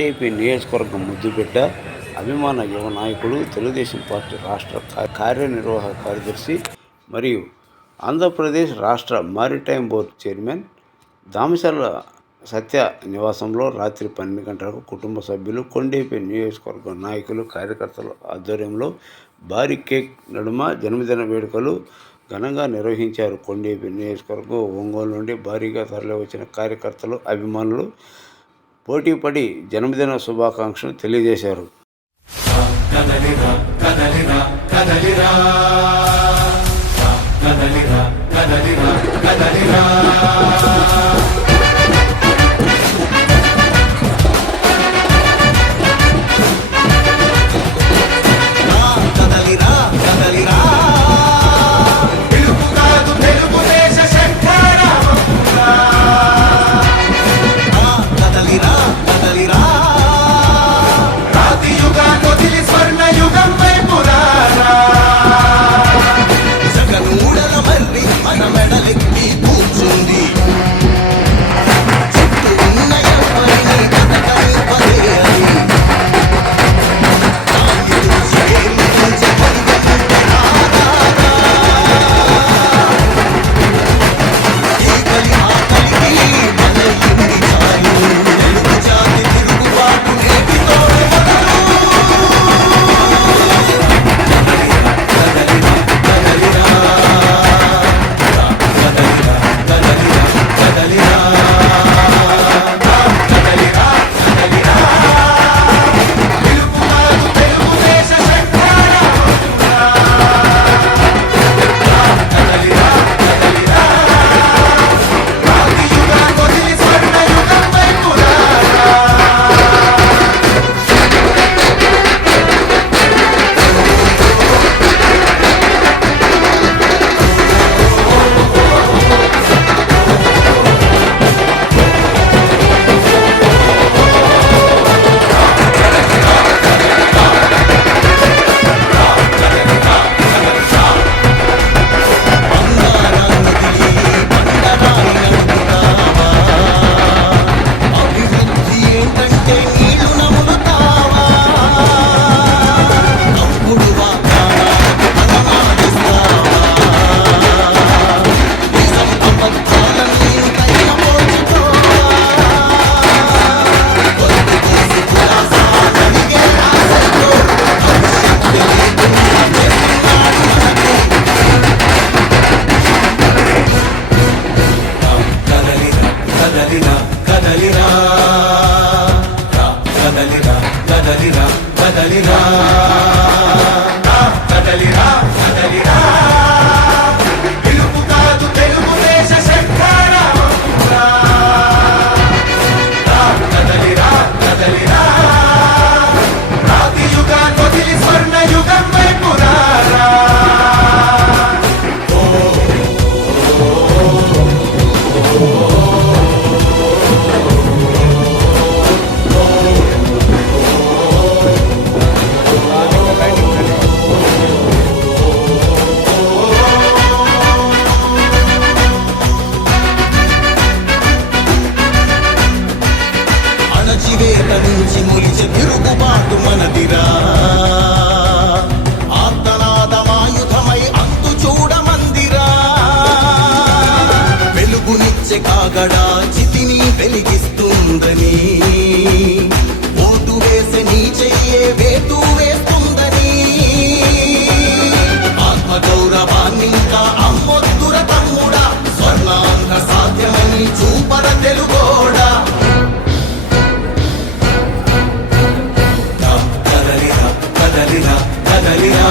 కొండేపి నియోజకవర్గం ముద్దుబిడ్డ, అభిమాన యువ నాయకుడు, తెలుగుదేశం పార్టీ రాష్ట్ర కార్యనిర్వాహక కార్యదర్శి మరియు ఆంధ్రప్రదేశ్ రాష్ట్ర మారిటైమ్ బోర్డు చైర్మన్ దామచర్ల సత్య నివాసంలో రాత్రి 12 గంటలకు కుటుంబ సభ్యులు, కొండేపి నియోజకవర్గ నాయకులు, కార్యకర్తల ఆధ్వర్యంలో భారీ కేక్ నడుమ జన్మదిన వేడుకలు ఘనంగా నిర్వహించారు. కొండేపి నియోజకవర్గం ఒంగోలు నుండి భారీగా తరలివచ్చిన కార్యకర్తలు, అభిమానులు పోటీపడి జన్మదిన శుభాకాంక్షలు తెలియజేశారు. కాగడా చితిని వెలిగిస్తుందని, ఓటు వేసే నీ చెయ్యే వేటు వేస్తుందని, ఆత్మగౌరవాన్నింకా అమ్మొద్దుర తమ్ముడా, స్వర్ణాంధ్ర సాధ్యమని చూపర తెలుగోడా. కదలిరా కదలిరా కదలిరా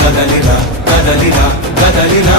కదలిరా కదలిరా కదలిరా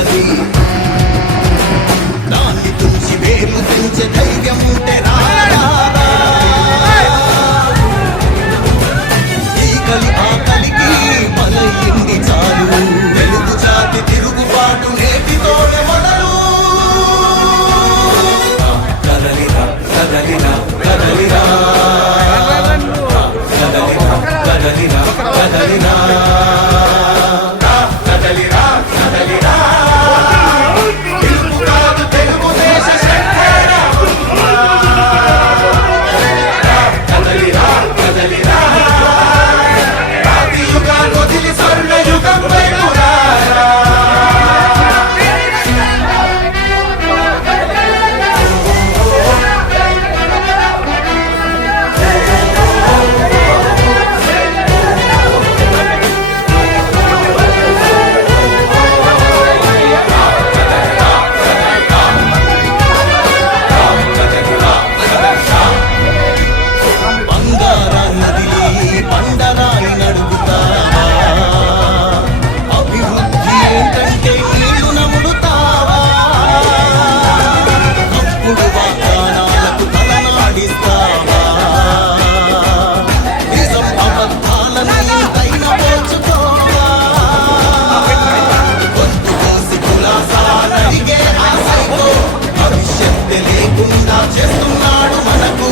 అది దాన్ని తుంచి వేలు పెంచే ధైర్యం ఉంటే రారా ఈ కలి ఆ కలికి బలయింది చాలు తెలుగు జాతి తిరుగుబాటు నేటితోనే మొదలు కదలిరా కదలిరా కదలిరా కదలిరా కదలిరా కదలిరా కదలిరా కదలిరా తెలుగు తెలుగుదేశ శంకర కదలిరా కదలిరా రాతి యుగాన్ని వదిలి స్వర్ణ యుగం వైపు రారా చేస్తున్నాడు మనకు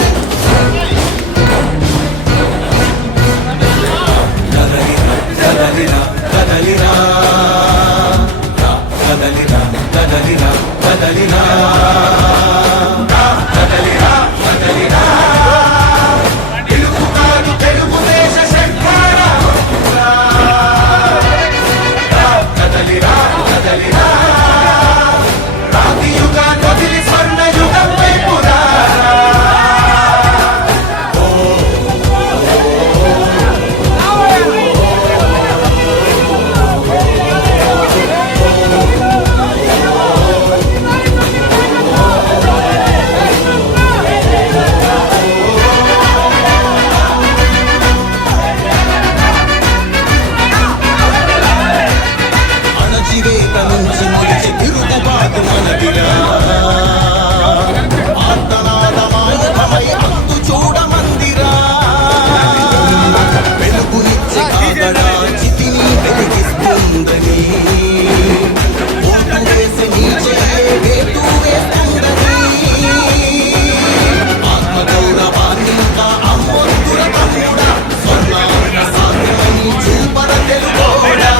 కదలిరా కదలిరా కదలిరా కదలిరా కదలిరా కదలిరా కదలిరా కదలిరా తెలుగు కాదు తెలుగుదేశ శంకర కదలిరా కదలిరా రాతి యుగాన్ని వదిలి స్వర్ణ యుగం వైపు రారా అణచివేత నుంచి నిలిచి తిరుగుబాటు మనదిరా ఆర్తనాదమాయుధమై అంతు చూడమందిరా వెలుగునిచ్చే కాగడా చితిని వెలిగిస్తుందని ఓటు వేసి నీచే వేటు వేస్తుందని ఆత్మగౌరవాన్ని ఇంకా అమ్మొద్దుర తమ్ముడా స్వర్ణాంధ్ర సాధ్యమని చూపర తెలుగోడా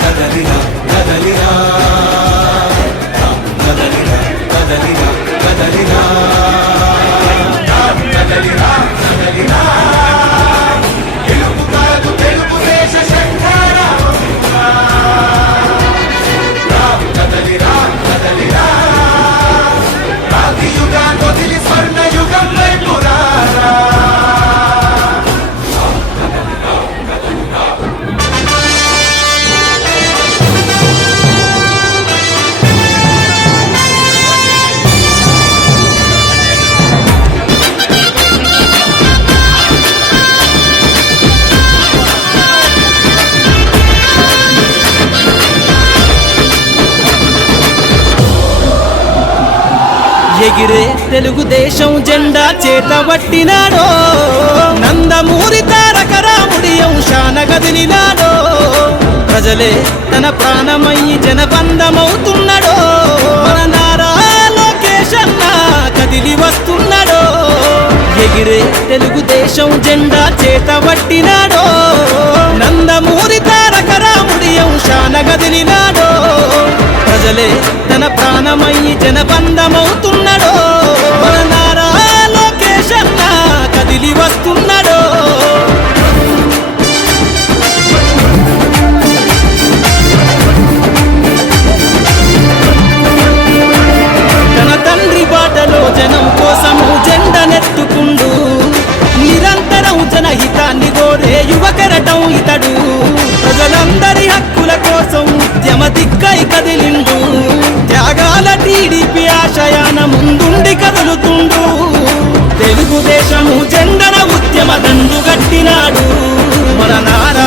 కదలిరా కదలిరా కదలిరా కదలిరా కదలిరా కదలిరా కదలిరా తెలుగు కాదు తెలుగుదేశ శంకర కదలిరా కదలిరా రాతి యుగాన్ని వదిలి స్వర్ణ యుగం వైపు రారా ఎగిరే తెలుగుదేశం జెండా చేతబట్టినాడో నందమూరి తారక రాముడి అంశాన గదిలినాడో ప్రజలే తన ప్రాణమయ్యి జనబంధమవుతున్నాడో మన నారా లోకేష్ అన్న కదిలి వస్తున్నాడో ఎగిరే తెలుగుదేశం జెండా చేతబట్టినాడో నందమూరి తారక రాముడి అంశాన గదిలినాడో ప్రజలే తన ప్రాణమయ్యి జనబంధమవుతున్నాడో మన నారా లోకేష్ అన్న కదిలి వస్తున్నాడో తన తండ్రి బాటలో జనం కోసము జెండనెత్తుకుండు నిరంతరం జనహితాన్ని కోరే యువకరటం ఇతడు ప్రజలందరి హక్కుల కోసం ఉద్యమ దిక్కై కదిలిండు త్యాగాల టీడీపీ ఆశయాన ముందుండి కదులుతుండు తెలుగుదేశము జెండన ఉద్యమ దండు గట్టినాడు మన నారా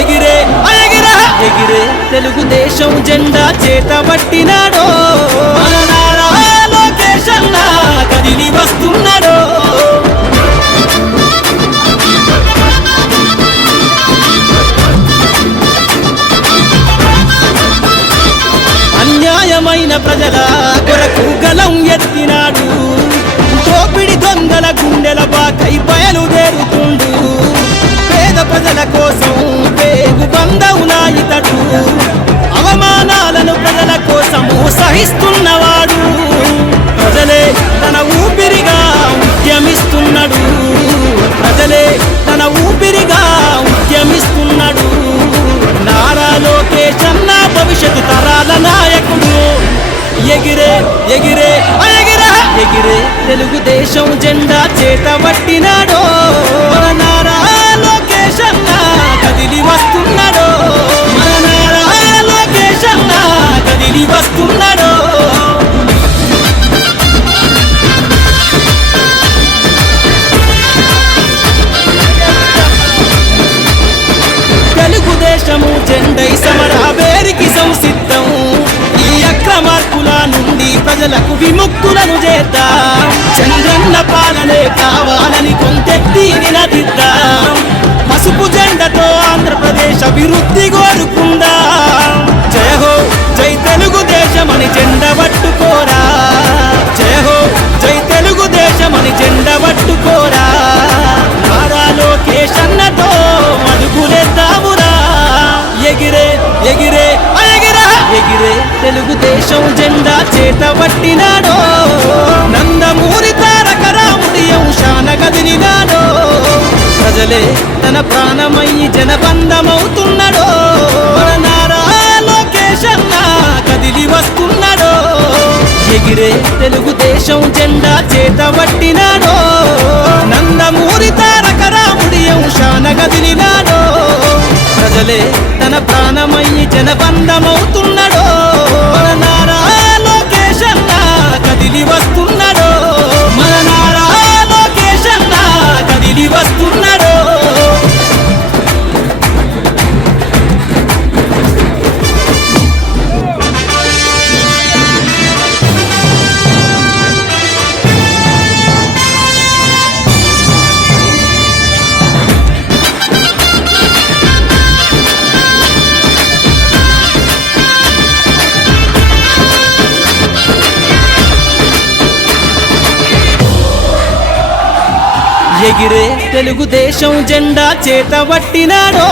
ఎగిరే ఎగిరే ఎగిరే తెలుగుదేశం జెండా చేతబట్టినాడో మన నారా లోకేష్ అన్న కదిలి వస్తున్నాడో. అన్యాయమైన ప్రజల కొరకు గలం ఎత్తినాడు, దోపిడి దొంగల గుండెల బాకై బయలుదేరుతుండు, పేద ప్రజల కోసం పేగు బంధవులా ఇతడు, అవమానాలను ప్రజల కోసము సహిస్తున్నవాడు, ప్రజలే తన ఊపిరిగా ఉద్యమిస్తున్నాడు, ప్రజలే తన ఊపిరిగా ఉద్యమిస్తున్నాడు. నారా లోకేష్ అన్న భవిష్యత్తు తరాల నాయకుడు, ఎగిరే ఎగిరే ఎగిరే ఎగిరే తెలుగుదేశం జెండా చేతబట్టినాడో మన నారా లోకేష్ అన్న కదిలి వస్తున్నాడో, మన నారా లోకేష్ అన్న కదిలి వస్తున్నాడో. తెలుగుదేశము జెండై సమర వేరికి సంసిద్ధం, ఈ అక్రమార్కుల నుండి ప్రజలకు విముక్తులను చేద్దాం, చంద్రన్న పాలనే కావాలని కొంతెత్తి నినదిద్దాం, పసుపు జెండతో ఆంధ్రప్రదేశ్ అభివృద్ధి కోరుకుందాం. జయ హో జై తెలుగుదేశమని జెండ పట్టుకోరా, జయ హో జై తెలుగుదేశమని జెండ పట్టుకోరా, నారా లోకేష్ అన్నతో అడుగులేద్దామురా. ఎగిరే ఎగిరే ఎగిరే ఎగిరే తెలుగుదేశం జెండా చేతబట్టినాడో, నందమూరి తారక రాముడి అంశాన కదిలినాడో, ప్రజలే తన ప్రాణమయ్యి జనబంధమవుతున్నాడో, మన నారా లోకేష్ అన్న కదిలి వస్తున్నాడో. ఎగిరే తెలుగుదేశం జెండా చేతబట్టినాడో, నందమూరి తారక రాముడి అంశాన కదిలినాడో, ప్రజలే తన ప్రాణమయ్యి జనబంధమవుతున్నాడో, మన నారా లోకేష్ అన్న కదిలి వస్తున్నాడో, మన నారా లోకేష్ అన్న కదిలి వస్తున్నాడో. ఎగిరే తెలుగుదేశం జెండా చేతబట్టినాడో,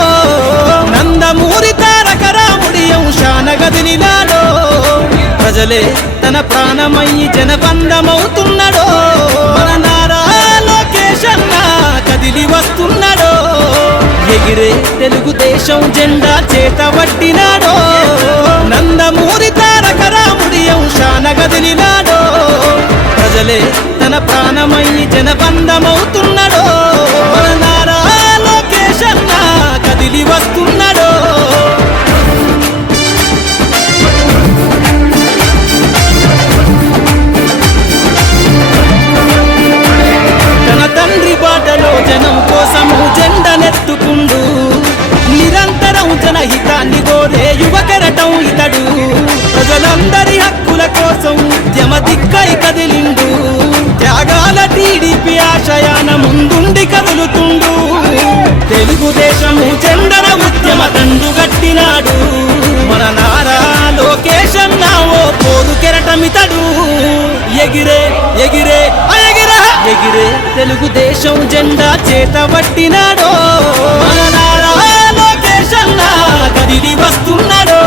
నందమూరి తారక రాముడి అంశాన కదిలినాడో, ప్రజలే తన ప్రాణమయ్యి జనబంధమవుతున్నాడో, మన నారా లోకేష్ అన్న కదిలి వస్తున్నాడో. ఎగిరే తెలుగుదేశం జెండా చేతబట్టినాడో, నందమూరి తారక రాముడి అంశాన కదిలినాడో, ప్రజలే తన ప్రాణమయ్యి జనబంధమవుతున్నాడో, మన నారా లోకేష్ అన్న కదిలి వస్తున్నాడో. తన తండ్రి బాటలో జనం కోసము జెండనెత్తుకుండు, నిరంతరం జనహితాన్ని కోరే యువకెరటం ఇతడు, ప్రజలందరి హక్కుల కోసం ఉద్యమ దిక్కై కదిలిండు, త్యాగాల టీడీపీ ఆశయాన ముందుండి కదులుతుండు, తెలుగుదేశము జెండన ఉద్యమ దండు గట్టినాడు, మన నారా లోకేష్ అన్న ఓ పోరు కెరటమితడు. ఎగిరే ఎగిరే ఎగిరే ఎగిరే తెలుగుదేశం జెండా చేతబట్టినాడో, మన నారా లోకేష్ అన్న కదిలి వస్తున్నాడో.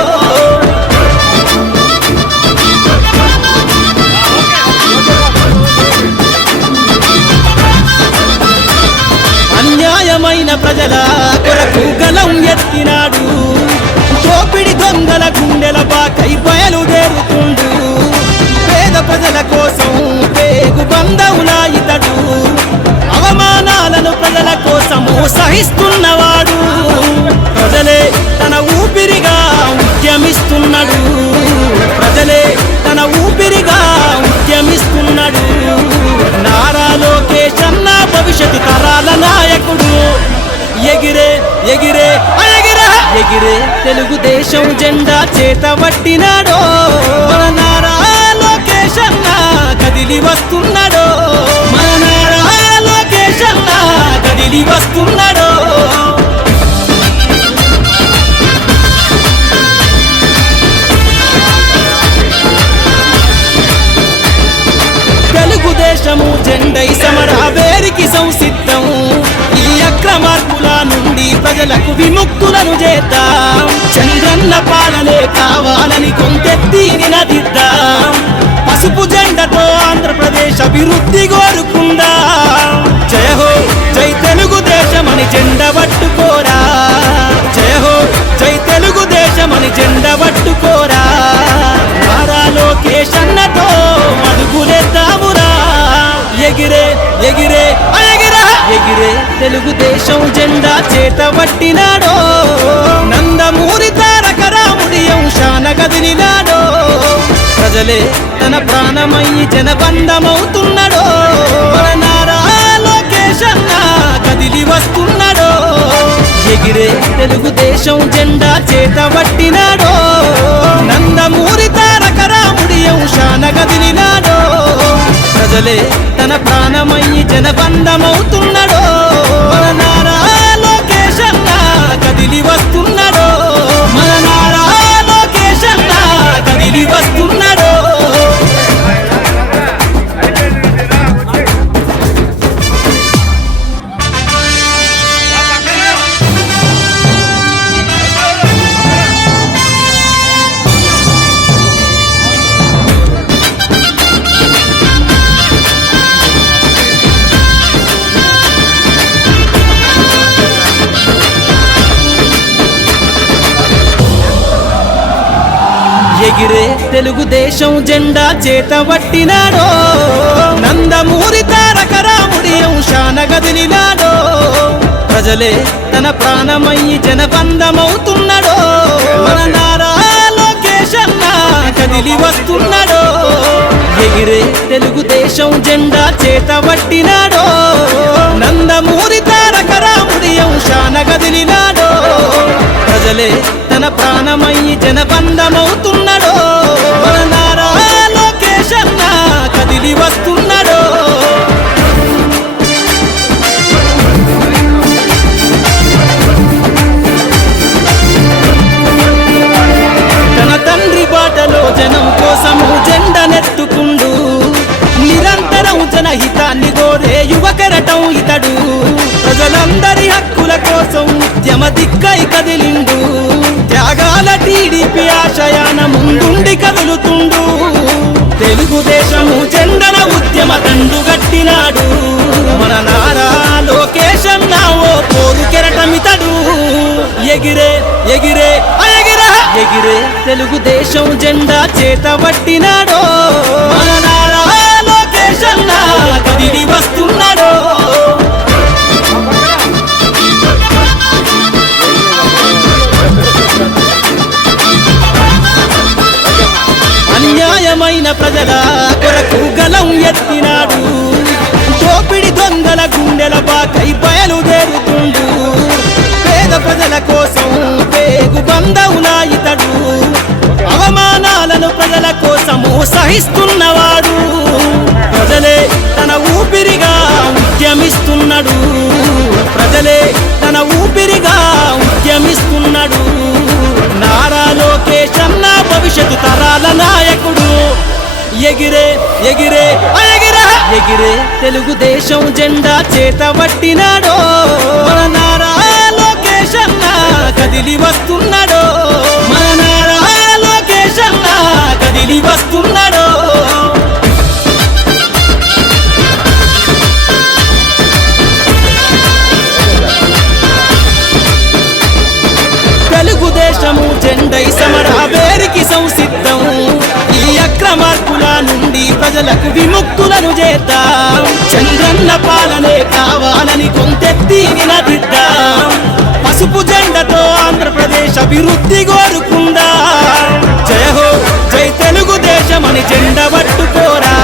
అన్యాయమైన ప్రజల కొరకు గలం ఎత్తినాడు, దోపిడి దొంగల గుండెల బాకై బయలుదేరుతుండు, పేద ప్రజల కోసం పేగు బంధవులా ఇతడు, అవమానాలను ప్రజల కోసము సహిస్తున్నవాడు, ప్రజలే తన ఊపిరిగా ఉద్యమిస్తున్నాడు, ప్రజలే తన ఊపిరిగా ఉద్యమిస్తున్నాడు. నారా లోకేష్ అన్న భవిష్యత్తు తరాల నాయకుడు, ఎగిరే ఎగిరే ఎగిరే తెలుగుదేశం జెండా చేత పట్టినాడో మన నారా లోకేష్ అన్న కదిలి వస్తున్నాడో మన నారా లోకేష్ అన్న కదిలి వస్తున్నాడో తెలుగుదేశము జెండై సమరావేరికి సంసిద్ధం ఈ అక్రమార్కుల నుండి ప్రజలకు విముక్తులను చేద్దాం చంద్రన్న పాలనే కావాలని కొంతెత్తి నినదిద్దాం పసుపు జెండతో ఆంధ్రప్రదేశ్ అభివృద్ధి కోరుకుందాం జయ హో జై తెలుగుదేశమని జెండ పట్టుకోరా జయ హో జై తెలుగుదేశమని జెండ పట్టుకోరా నారా లోకేష్ అన్నతో అడుగులేద్దామురా ఎగిరే ఎగిరే ఎగిరే తెలుగుదేశం జెండా చేత పట్టినాడో నందమూరి తారక రాముడి అంశాన కదిలినాడో ప్రజలే తన ప్రాణమయ్యి జనబంధమవుతున్నాడో మన నారా లోకేష్ అన్న కదిలి వస్తున్నాడో ఎగిరే తెలుగుదేశం జెండా చేత పట్టినాడో నందమూరి తారక రాముడి అంశాన కదిలినాడో ప్రజలే తన ప్రాణమయ్యి జనబంధమవుతున్నాడో మన నారా లోకేష్ అన్న కదిలి వస్తున్నాడో మన నారా లోకేష్ అన్న కదిలి వస్తున్నాడో ఎగిరే తెలుగుదేశం జెండా చేత పట్టినాడో నందమూరి తారక రాముడి అంశాన కదిలినాడో ప్రజలే తన ప్రాణమయ్యి జనబంధమవుతున్నాడో మన నారా లోకేష్ అన్న కదిలి వస్తున్నాడో ఎగిరే తెలుగుదేశం జెండా చేత పట్టినాడో నందమూరి తారక రాముడి అంశాన కదిలినాడో ప్రజలే తన ప్రాణమయ్యి జనబంధమవుతున్నాడో మన నారా లోకేష్ అన్న కదిలి వస్తున్నాడో తన తండ్రి బాటలో జనం కోసము జెండనెత్తుకుండు నిరంతరం జనహితాన్ని కోరే యువకరటం ఇతడు ప్రజలందరి హక్కుల కోసం ఉద్యమ దిక్కై కదిలిండు త్యాగాల టీడీపీ ఆశయాన ముందుండి కదులుతుండు తెలుగుదేశము జెండన ఉద్యమ దండు గట్టినాడు మన నారా లోకేష్ అన్న ఓ పోరు కెరటమితడు ఎగిరే ఎగిరే ఎగిరే తెలుగుదేశం జెండా చేత పట్టినాడో మన నారా లోకేష్ అన్న కదిలి వస్తున్నాడో అన్యాయమైన ప్రజల కొరకు గలం ఎత్తినాడు దోపిడి దొంగల గుండెల బాకై బయలుదేరుతుండు పేద ప్రజల కోసం పేగు బంధవులా ఇతడు అవమానాలను ప్రజల కోసము సహిస్తున్నవాడు ప్రజలే తన ఊపిరిగా ఉద్యమిస్తున్నాడు ప్రజలే తన ఊపిరిగా ఉద్యమిస్తున్నాడు నారా లోకేష్ అన్న భవిష్యత్తు తరాల నాయకుడు ఎగిరే ఎగిరే ఎగిరే తెలుగుదేశం జెండా చేత పట్టినాడో మన నారా లోకేష్ అన్న కదిలి వస్తున్నాడో మన నారా లోకేష్ అన్న కదిలి వస్తున్నాడో తెలుగుదేశము జెండై సమరావేరికి సంసిద్ధం ఈ అక్రమార్కుల నుండి ప్రజలకు విముక్తులను చేద్దాం చంద్రన్న పాలనే కావాలని కొంతెత్తి నినదిద్దాం పసుపు జెండతో ఆంధ్రప్రదేశ్ అభివృద్ధి కోరుకుందాం జయ హో జై తెలుగుదేశమని జెండ పట్టుకోరా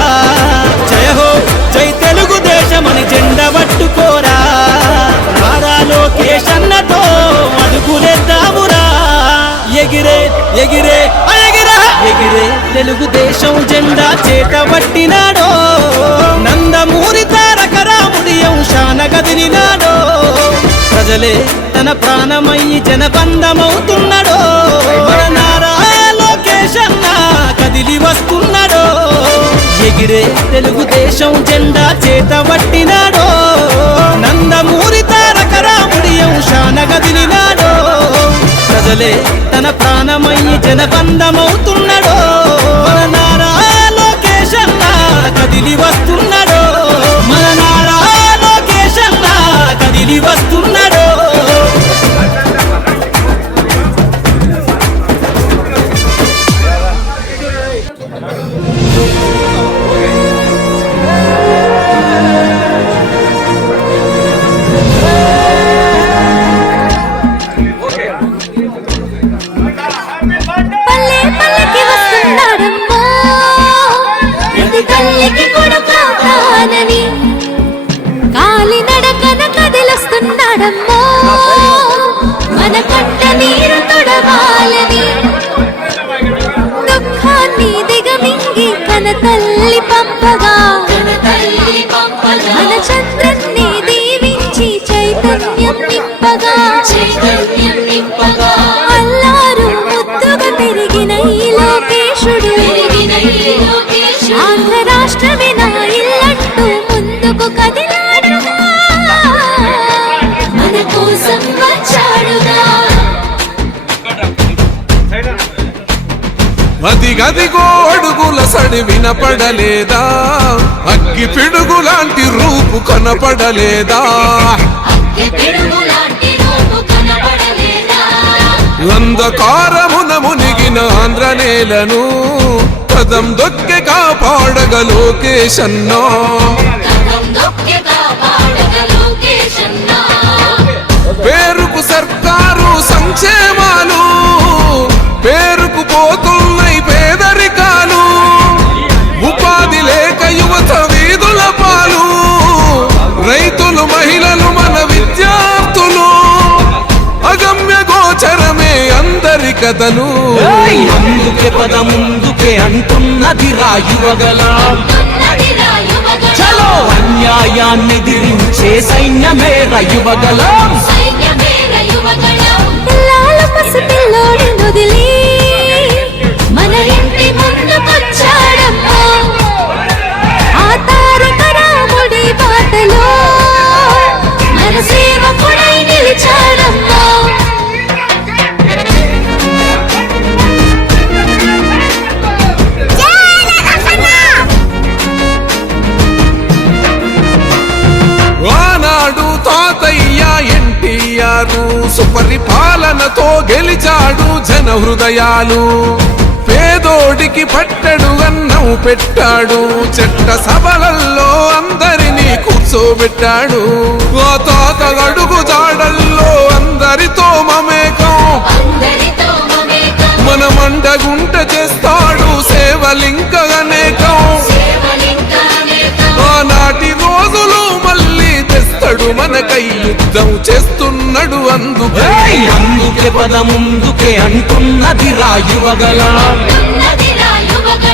జయ హో జై తెలుగుదేశమని జెండ పట్టుకోరా నారా లోకేష్ అన్నతో అడుగులేద్దామురా ఎగిరే ఎగిరే ఎగిరే తెలుగుదేశం జెండా చేత పట్టినాడో నందమూరి తారక రాముడి అంశాన కదిలినాడో ప్రజలే తన ప్రాణమయ్యి జనబంధమవుతున్నాడో మన నారా లోకేష్ అన్న కదిలి వస్తున్నాడో ఎగిరే తెలుగుదేశం జెండా చేత పట్టినాడో నందమూరి తారక రాముడి అంశాన కదిలినాడో ప్రజలే తన ప్రాణమయ్యి జనబంధమవుతున్నాడో మన నారా లోకేష్ అన్న కదిలి వస్తున్నాడో మన నారా లోకేష్ అన్న కదిలి వస్తున్నాడో పల్లె పల్లెకి వస్తున్నాడమ్మో ప్రతి తల్లికి కొడుకానని కాలి నడకన కదిలొస్తున్నాడమ్మో మన కంట నీరు తొడవాలని దుఃఖాన్ని దిగమింగి కన తల్లి పంపగా మన చంద్రన్ని దీవించి చైతన్యం నింపగా అల్లారు ముద్దుగా పెరిగిన ఈ లోకేశుడు ఆంధ్ర రాష్ట్రమే నా ఇల్లంటూ ముందుకు కదిలాడుగా మన కోసం వచ్చాడుగా అదిగదిగో అడుగుల సడి వినపడలేదా అగ్గి పిడుగు లాంటి రూపు కనపడలేదా అంధకారమున మునిగిన ఆంధ్ర నేలను పదం దొక్కె కాపాడగ లోకేశన్నా పేరుకు సర్కారు సంక్షేమాలు పేరుకు పోతున్నాయి పేదరికాలు ఉపాధి లేక యువత వీధుల పాలు రైతులు మహిళలు మన విద్యార్థులు అగమ్య గోచరమే అందరి కథలు అందుకే పద ముందుకే అంటున్నది రాయువగల చలో అన్యాయాన్ని దిరించే సైన్యమే రయువగల పిల్లాల పసిపిల్లోడి వదిలి మన ఇంటి ముందుకొచ్చాడమ్మా ఆ తారక రాముడి బాటలో మన సేవకుడై నిలిచాడమ్మా ఆనాడు తాతయ్య ఎన్టీఆర్ సుపరిపాలనతో గెలిచాడు జన హృదయాలు పేదోడికి పట్టెడు అన్నం పెట్టాడు చెట్ట సభలల్లో అందరినీ కూర్చోబెట్టాడు ఆ తాత అడుగు జాడల్లో అందరితో మమేకం మన మండగుంట చేస్తాడు సేవలింక అనేకం ఆనాటి రోజులు మళ్ళీ తెస్తాడు మనకై యుద్ధం చేస్తున్నాడు అందుకే పద ముందుకే అంటున్నది రాయువగల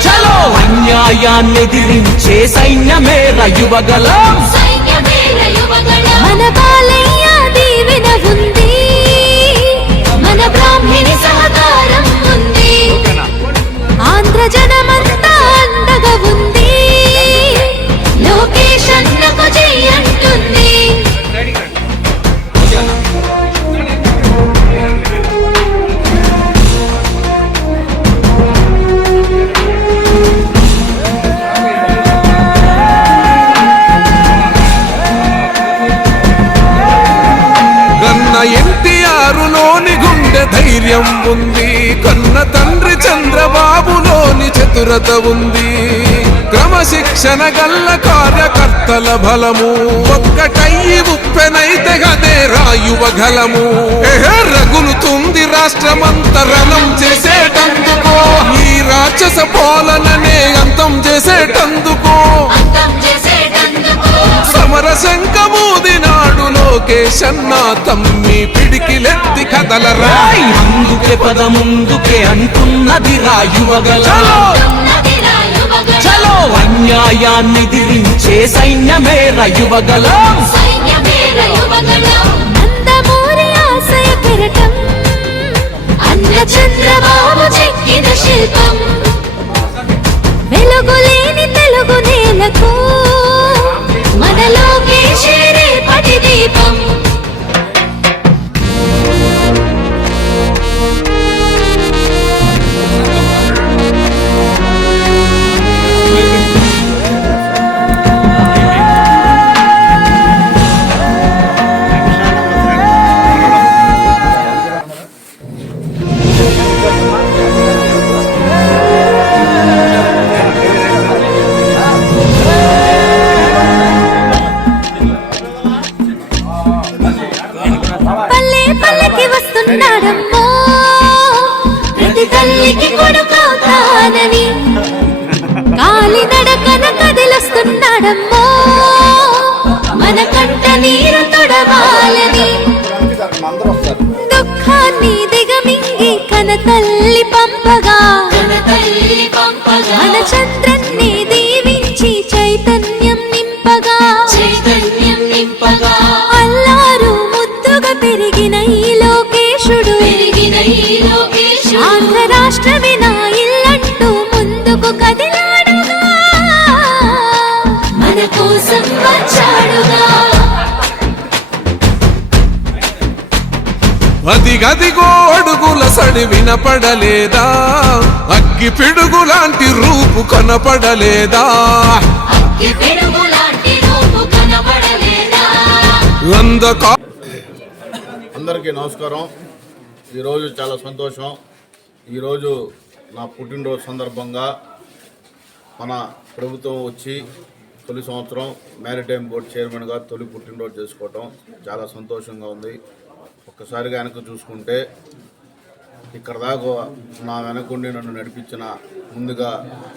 చలో అన్యాయాన్ని దిరించే సైన్యమే రయువగల మన బాలయ్య దీవెన ఉంది మన బ్రాహ్మణి సహకారం ఉంది ఆంధ్ర జనమంతా అండగా ఉంది లోకేష్ అన్నకు జై అంటుంది ఎన్టీఆర్లోని గుండె ధైర్యం ఉంది కన్న తండ్రి చంద్రబాబులోని చతురత ఉంది క్రమశిక్షణ గల్ల కార్యకర్తల బలము ఒక్కటయ్యి ఉప్పెనైతే గదే రాయువగలము రగులుతుంది రాష్ట్రమంతరణం చేసేటందుకో ఈ రాక్షస పాలననే అంతం చేసేటందుకో సమర శంఖమూదినాడు లోకేశ్ లోకేష్ అన్న తమ్మి పిడికిలెత్తి కదలరా. ఏయ్! అందుకే పద ముందుకే అంటున్నది రా యువగలం. చలో అన్యాయాన్ని దిరించే సైన్యమే రా యువగలం. నందమూరి ఆశయ కెరటం అన్న చంద్రబాబు చెక్కిన శిల్పం వెలుగులేని తెలుగు నేలకు మన లోకేశే రేపటి దీపం. పల్లె పల్లెకి వస్తున్నాడమ్మో ప్రతి తల్లికి కొడుకవుతానని కాలి నడకన కదిలొస్తున్నాడమ్మో మన కంట నీరు తొడవాలని దుఃఖాన్ని దిగమింగి కన తల్లి పంపగా మన చంద్రన్ని దీవించి చైతన్యం నింపగా అల్లారు ముద్దుగా పెరిగిన ఈ లోకేశుడు ఆంధ్ర రాష్ట్రమే నా ఇల్లంటూ ముందుకు కదిలాడుగా మన కోసం వచ్చాడుగా. అదిగదిగో అడుగుల సడి వినపడలేదా, అగ్గి పిడుగు లాంటి రూపు కనపడలేదా, అందకా. అందరికీ నమస్కారం. ఈరోజు చాలా సంతోషం. ఈరోజు నా పుట్టినరోజు సందర్భంగా మన ప్రభుత్వం వచ్చి తొలి సంవత్సరం మ్యారిటైమ్ బోర్డు చైర్మన్గా తొలి పుట్టినరోజు చేసుకోవటం చాలా సంతోషంగా ఉంది. ఒక్కసారిగా వెనక చూసుకుంటే ఇక్కడ దాకా నా వెనకుండి నన్ను నడిపించిన ముందుగా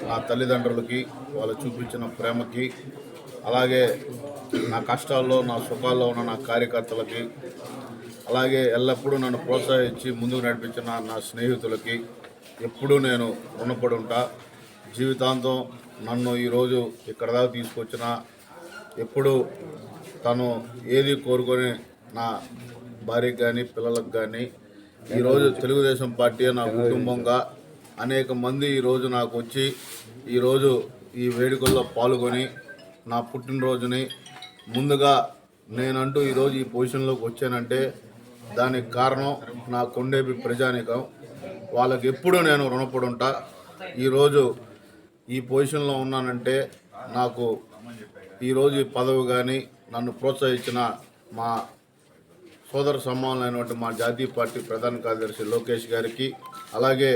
నా తల్లిదండ్రులకి వాళ్ళు చూపించిన ప్రేమకి, అలాగే నా కష్టాల్లో నా సుఖాల్లో ఉన్న నా కార్యకర్తలకి, అలాగే ఎల్లప్పుడూ నన్ను ప్రోత్సహించి ముందుకు నడిపించిన నా స్నేహితులకి ఎప్పుడూ నేను రుణపడి ఉంటా. జీవితాంతం నన్ను ఈరోజు ఇక్కడ దాకా తీసుకొచ్చిన ఎప్పుడు తను ఏది కోరుకొని నా భార్యకి కానీ పిల్లలకు కానీ ఈరోజు తెలుగుదేశం పార్టీ నా కుటుంబంగా అనేక మంది ఈరోజు నాకు వచ్చి ఈరోజు ఈ వేడుకల్లో పాల్గొని నా పుట్టినరోజుని ముందుగా నేనంటూ ఈరోజు ఈ పొజిషన్లోకి వచ్చానంటే దానికి కారణం నా కొండేపి ప్రజానికం. వాళ్ళకి ఎప్పుడూ నేను రుణపడి ఉంటా. ఈరోజు ఈ పొజిషన్లో ఉన్నానంటే నాకు ఈరోజు ఈ పదవి కానీ నన్ను ప్రోత్సహించిన మా సోదర సమానులైనటువంటి మా జాతీయ పార్టీ ప్రధాన కార్యదర్శి లోకేష్ గారికి, అలాగే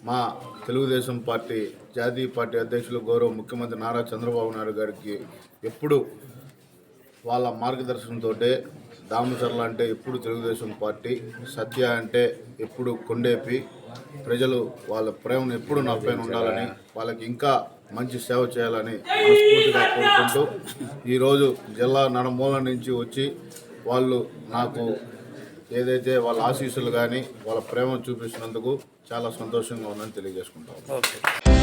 మా తెలుగుదేశం పార్టీ జాతీయ పార్టీ అధ్యక్షులు గౌరవ ముఖ్యమంత్రి నారా చంద్రబాబు నాయుడు గారికి ఎప్పుడు వాళ్ళ మార్గదర్శనంతో దామచర్ల అంటే ఎప్పుడు తెలుగుదేశం పార్టీ, సత్య అంటే ఎప్పుడు కొండేపి ప్రజలు వాళ్ళ ప్రేమను ఎప్పుడు నా పైన ఉండాలని, వాళ్ళకి ఇంకా మంచి సేవ చేయాలని మనస్ఫూర్తిగా కోరుకుంటూ ఈరోజు జిల్లా నడమూల నుంచి వచ్చి వాళ్ళు నాకు ఏదైతే వాళ్ళ ఆశీస్సులు కానీ వాళ్ళ ప్రేమను చూపిస్తున్నందుకు చాలా సంతోషంగా ఉందని తెలియజేసుకుంటాం.